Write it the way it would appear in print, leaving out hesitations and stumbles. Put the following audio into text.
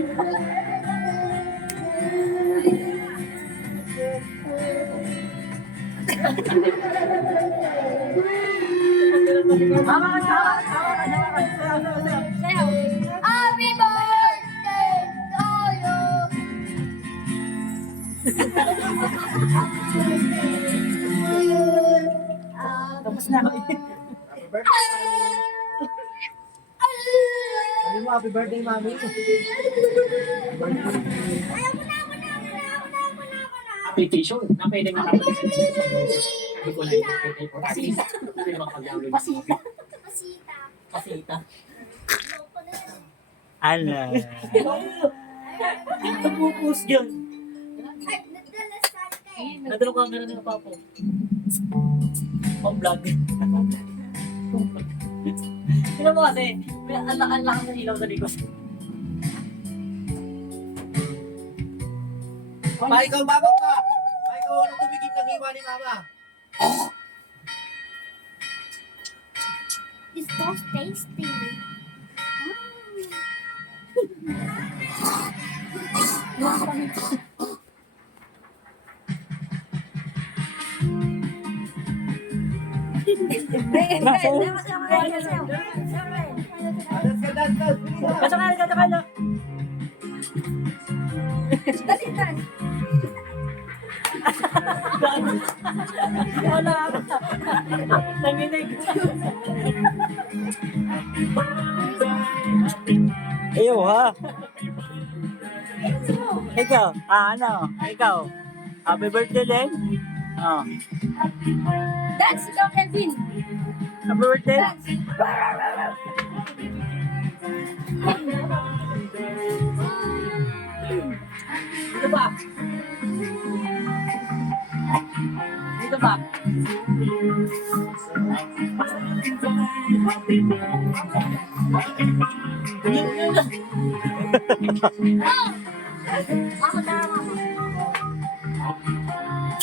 Happy birthday to you. Tapos na ako. Sabi mo, happy birthday, mami. Application na pwede makapag Sabi ko na yun. Pasita. Pwede makapag-download. Pasita. Pasita. Pasita. Ano? Nagpupus yun. Ay, nagdalasal kayo. Nadalo ka meron ng papo. Pang-vlog. Tignan mo kasi, ang lakas ng ilaw sa likod. Pa, ikaw babak ka. Pa, ikaw unang tumigil ng hiwa ni mama. It's so tasty. Dance ka, dance, dance. Bilis ka. Kasakal, kasakal. Wala ako. Nanginig. Ayaw ha? Ikaw, ano? Ikaw? Happy birthday din? Oh. That's the Kevin. Happy birthday? That's Dito ba? Dito ba? Yun. ako na.